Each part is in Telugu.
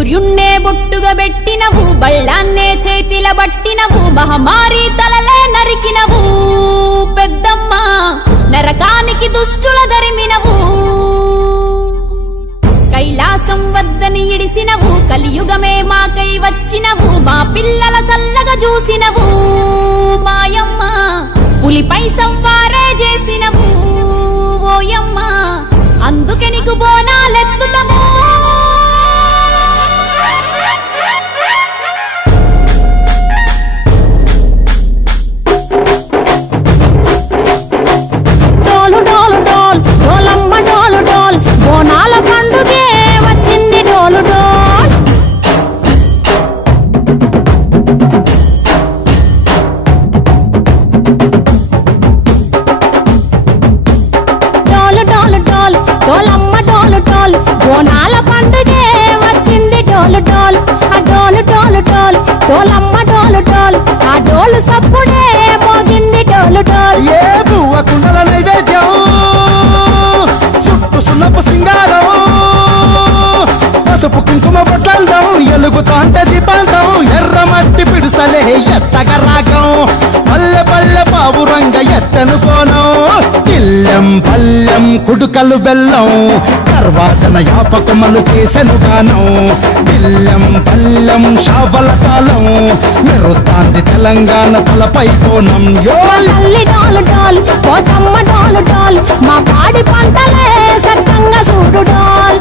సూర్యున్నే బొట్టుగా పెట్టినవు బళ్ళాన్నే చేతిల బట్టినవు మహమారి తలలే నరికినవు పెద్దమ్మ నరకానికి దుష్టుల దరిమినవు కైలాసం వద్దని ఇడిసినవు కలియుగమే మాకై వచ్చినవు మా పిల్లల సల్లగా చూసినవు మాయమ్మ పులిపై సవ్వారే చేసినవు ఓయమ్మ అందుకే నీకు బోనాలెత్తుతము డోలు డోలు డోల్ డోలమ్మ డోలు డోల్ బోనాల పండుగే వచ్చింది డోలు డోల్ డోలు డోలు డోల్ డోలమ్మ డోలు డోల్ బోనాల పండుగే వచ్చింది డోలు డోల్ ఆ డోలు డోలు డోల్ డోలమ్మ డోలు డోల్ ఆ డోలు సప్పుడే మోగింది డోలు డోల్ ఏ బువ్వ కుండల నైవేద్యం చుట్టు సున్నపు సింగారం పసుపు కుంకుమ బొట్లందం ఎలుగుతాంటే దీపాంతం ఎర్ర మట్టి పిడుసలే ఎత్తగ రాగం పల్లె పల్లె పావురంగ ఎత్తను కోనం ఇల్లెం పల్లెం కుడుకలు బెల్లం తర్వాతన యాపకమలు చేసెను గానం ఇల్లెం పల్లెం షావల కాలం మెరుస్తాంది తెలంగాణ తలపై కోణం తల్లి డోలు డోల్ పోతమ్మ డోలు డోల్ మా పాడి పంటలే సక్కంగా చూడు డోల్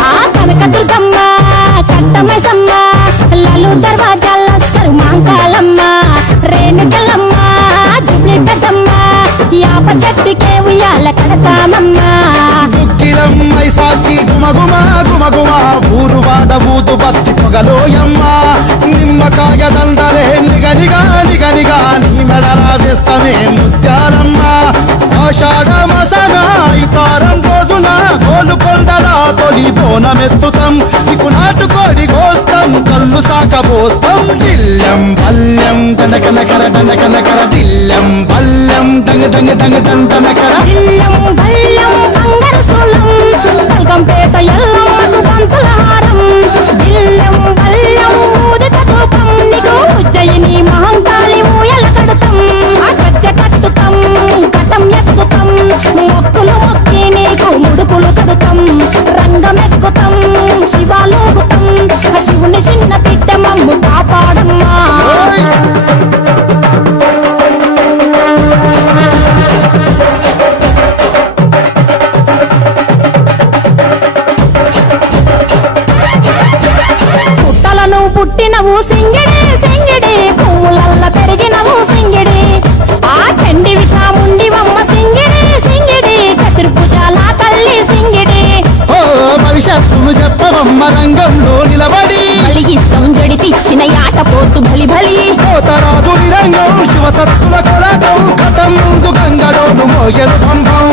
ఆ కనకదుర్గమ్మ కట్టమైసమ్మ లలు దర్వాజా లస్కరు మాంకాలమ్మ రేణుకలమ్మ జుబ్లి పెద్దమ్మ యాప చెట్టుకే ఉయ్యాల కడతామమ్మ దుక్కిలమ్మై సాచి గుమగుమ గుమగుమ ఊరు వాడ ఊదు బత్తి పొగలోయమ్మ నిమ్మకాయ దండలే నిగనిగా నిగనిగా నీ మెడలా వేస్తమే ముత్యాలమ్మ ఆషాఢ మసన ఇతారం రోజున గోలుకొండలా తొలి బోనమెత్తుతాం నీకు నాటుకోడి కోస్తాం కళ్ళు సాకబోస్తాం దిల్లెం పల్లెం దండకనకర దండకనకర దిల్లెం పల్లెం డంగ డంగ డంగ డండనకర ఇల్లం బల్లం బంగారు సోలం పల్కంపేట ఎల్లమ్మకు పంతుల హారం ఇల్లం బల్లం ఊదిత ధూపం నీకు ఉజ్జయిని మహంకాళి ఊయల కడుతాం ఆ గజ్జ కట్టుతాం కటం ఎత్తుతాం మొక్కులు మొక్కి నీకు ముడుపులు కడుతాం రంగమెక్కుతాం శివాలోగుతాం ఆ శివుని చిన్న బిడ్డ మమ్ము కాపాడమ్మా పుట్టలను పుట్టినవు సింగిడి సింగిడి పువ్వులల్ల పెరిగినవు సింగిడి ఆ చండివి చాముండివమ్మ సింగిడి సింగిడి చతుర్భుజాల తల్లి సింగిడి ఓ భవిష్యత్తును చెప్పవమ్మ రంగంలో నిలబడి బలిగిస్తం జడితిచ్చిన యాట పోతు బలి బలి పోతరాజు నిరంగం శివసత్తుల కొలటం కథం ముందు గంగడోను మోయను పంపం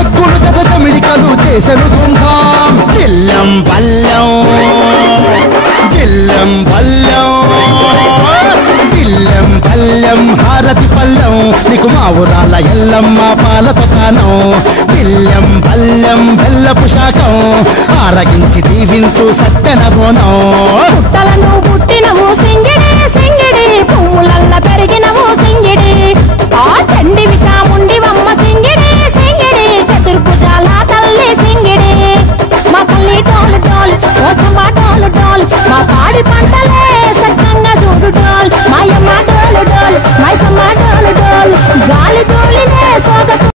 ఎక్కులు జత జమిడికలు చేసెను తుంటాం దిల్లెం పల్లెం దిల్లెం పల్లెం దిల్లెం పల్లెం హారతి పల్లెం నీకు మా ఊరాల ఎల్లమ్మ పాలతో కానం దిల్లెం పల్లెం బెల్లపు శాఖం ఆరగించి దీవించు సత్తెన బోనం పుట్టలను పుట్టినవు సింగిడి